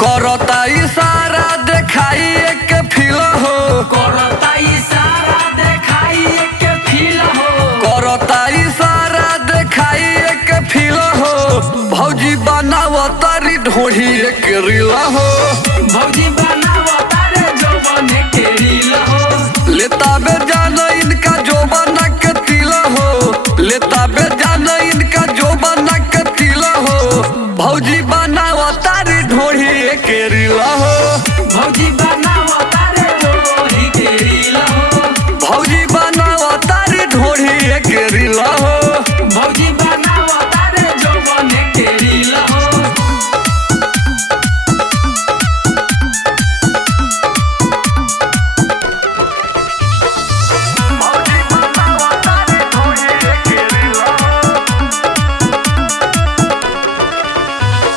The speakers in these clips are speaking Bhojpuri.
करता इशारा देखाई एक फील हो, करता इशारा देखाई एक फील हो, करता इशारा देखाई एक फील हो। भौजी बनाव तारी ढोही एक रील हो, भौजी बनाव तारे जौवन के रील हो। लेता बे जान इनका जो बना के तिल हो, लेता बे जान इनका जो बना के तिल हो। भौजी बनाव तारी ढोही एक रील हो, भौजी बनाव तारे जौवन के रील हो, भौजी बनाव तारी ढोही एक रील हो। भौजी बनाव तारे जौवन के रील हो।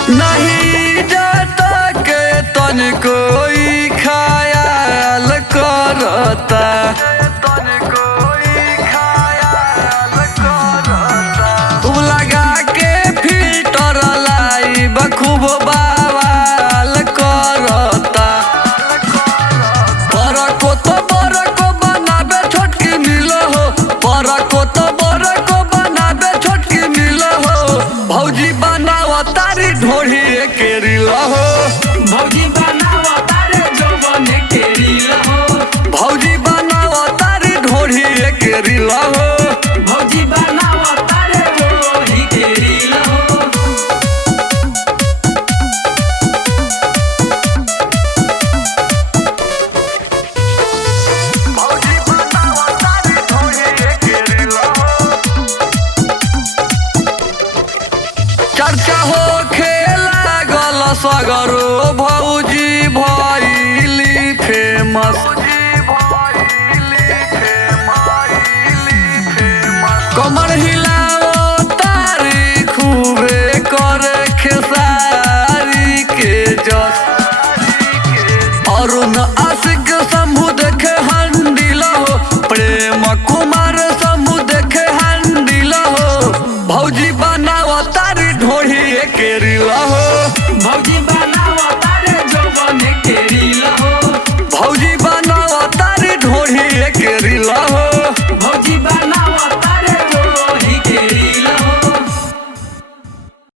नहीं जाता के तन कोई ख्याल करता, तू लगा के फिल्टर लाई बखूब बवाल करता। बरको तो बरको बनाबे छोटकी मिल हो, बरको तो बरको बनाबे छोटकी मिल हो। भौजी बनाव तारी ढोही एक रील हो, भौजी बनाव तारे जौवन के रील हो, भौजी बनाव तारी ढोही एक रील हो। भौजी बनाव तारे जौवन के रील हो। चर्चा हो खेला गल सगरो भौजी भइली फेमस, कमर हिलाओ तारी खूबे करे खेसारी के जस। अरुण आशिक शंभु देखे हंडिल हो, प्रेम कुमार शंभु देखे हंडिल हो। भौजी बनाव तारी ढोही एक रील हो,